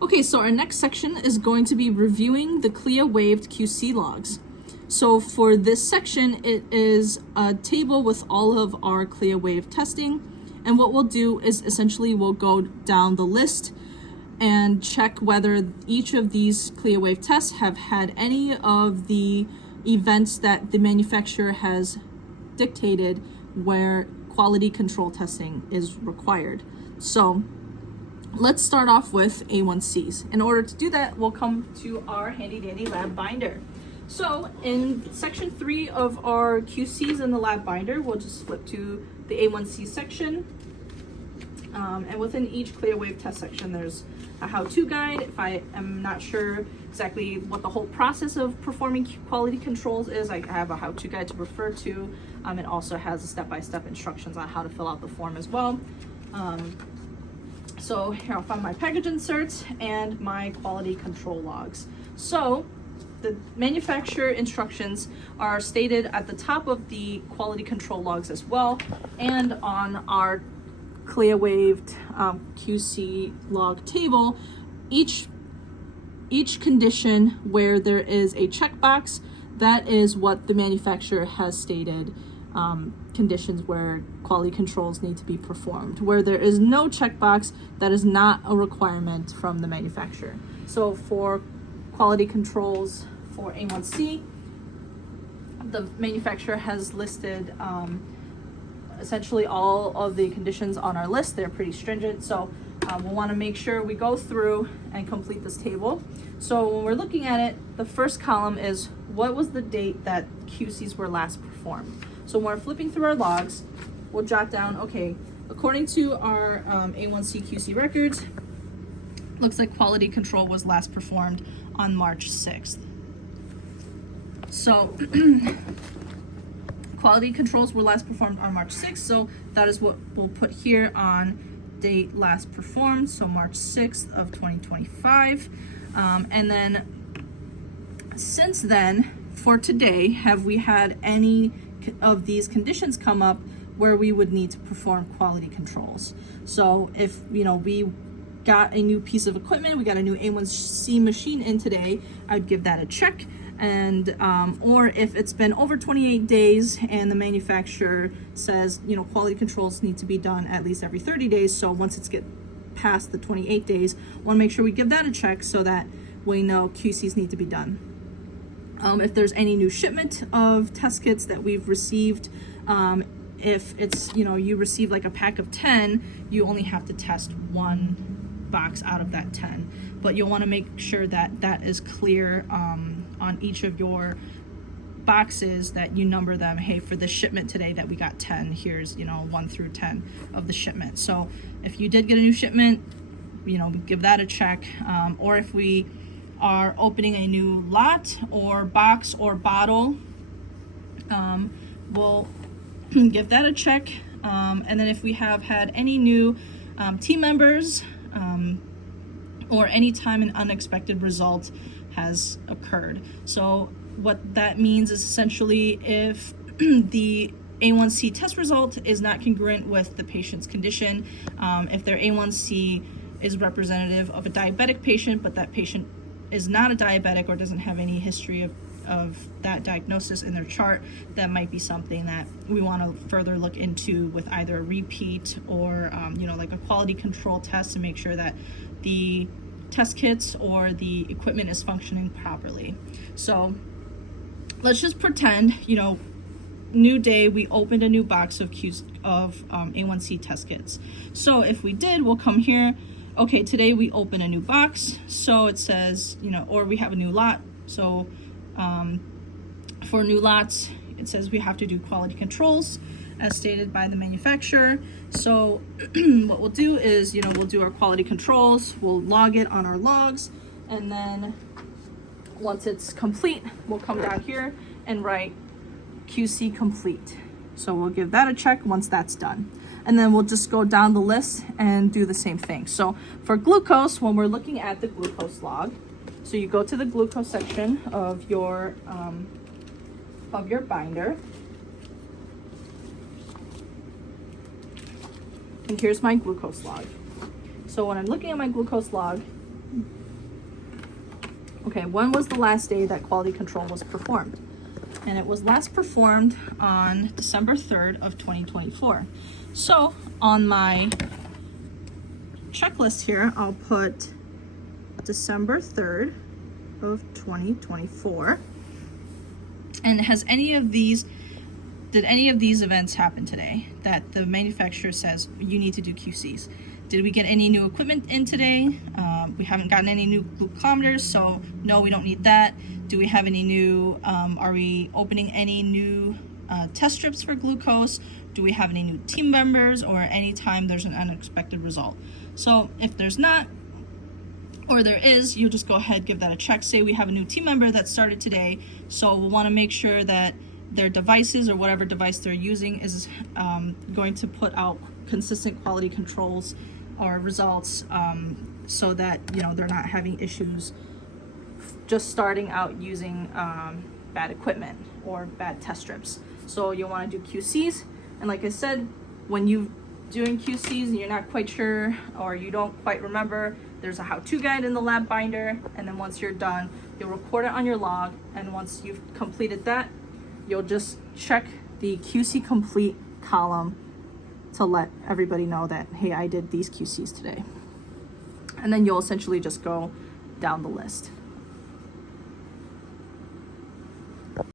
Okay, so our next section is going to be reviewing the CLIA waived QC logs. So for this section, it is a table with all of our CLIA waived testing. And what we'll do is essentially we'll go down the list and check whether each of these CLIA waived tests have had any of the events that the manufacturer has dictated where quality control testing is required. So let's start off with A1Cs. In order to do that, we'll come to our handy dandy lab binder. So in section 3 of our QCs in the lab binder, we'll just flip to the A1C section. And within each CLIA waive test section, there's a how-to guide. If I am not sure exactly what the whole process of performing quality controls is, I have a how-to guide to refer to. It also has step-by-step instructions on how to fill out the form as well. So here I'll find my package inserts and my quality control logs. So the manufacturer instructions are stated at the top of the quality control logs as well, and on our CLIA waived QC log table, each condition where there is a checkbox, that is what the manufacturer has stated, conditions where quality controls need to be performed. Where there is no checkbox, that is not a requirement from the manufacturer. So for quality controls for A1C, the manufacturer has listed essentially all of the conditions on our list. They're pretty stringent, so we'll want to make sure we go through and complete this table. So when we're looking at it, the first column is what was the date that QCs were last performed. So when we're flipping through our logs, we'll jot down, okay, according to our A1C QC records, looks like quality control was last performed on March 6th. So quality controls were last performed on March 6th, so that is what we'll put here on date last performed, so March 6th of 2025. And then since then, for today, have we had any of these conditions come up where we would need to perform quality controls? So if we got a new piece of equipment, we got a new A1C machine in today, I'd give that a check. And or if it's been over 28 days and the manufacturer says quality controls need to be done at least every 30 days, so once it's get past the 28 days, want to make sure we give that a check so that we know QCs need to be done. If there's any new shipment of test kits that we've received, if it's you receive like a pack of 10, you only have to test one box out of that 10, but you'll want to make sure that that is clear on each of your boxes, that you number them. Hey, for this shipment today that we got 10, here's 1 through 10 of the shipment. So if you did get a new shipment, give that a check. Or if we are opening a new lot or box or bottle, we'll give that a check. And then if we have had any new team members, or any time an unexpected result has occurred. So what that means is essentially if the A1C test result is not congruent with the patient's condition, if their A1C is representative of a diabetic patient, but that patient is not a diabetic or doesn't have any history of that diagnosis in their chart, that might be something that we want to further look into with either a repeat or like a quality control test to make sure that the test kits or the equipment is functioning properly. So let's just pretend new day, we opened a new box of A1C test kits. So if we did, we'll come here. Okay, today we open a new box, so it says or we have a new lot. So for new lots, it says we have to do quality controls as stated by the manufacturer. So what we'll do is, we'll do our quality controls, we'll log it on our logs, and then once it's complete, we'll come down here and write QC complete. So we'll give that a check once that's done. And then we'll just go down the list and do the same thing. So for glucose, when we're looking at the glucose log, so you go to the glucose section of your binder. And here's my glucose log. So when I'm looking at my glucose log, Okay, when was the last day that quality control was performed? And it was last performed on December 3rd of 2024. So on my checklist here, I'll put December 3rd of 2024. And did any of these events happen today that the manufacturer says you need to do QCs? Did we get any new equipment in today? We haven't gotten any new glucometers, so no, we don't need that. Do we have any new, are we opening any new test strips for glucose? Do we have any new team members, or any time there's an unexpected result? So if there's not, or there is, you just go ahead, give that a check. Say we have a new team member that started today, so we'll want to make sure that their devices or whatever device they're using is going to put out consistent quality controls or results, so that they're not having issues just starting out using bad equipment or bad test strips. So you'll want to do QCs, and like I said, when you doing QCs and you're not quite sure or you don't quite remember, there's a how-to guide in the lab binder, and then once you're done, you'll record it on your log, and once you've completed that, you'll just check the QC complete column to let everybody know that, hey, I did these QCs today. And then you'll essentially just go down the list.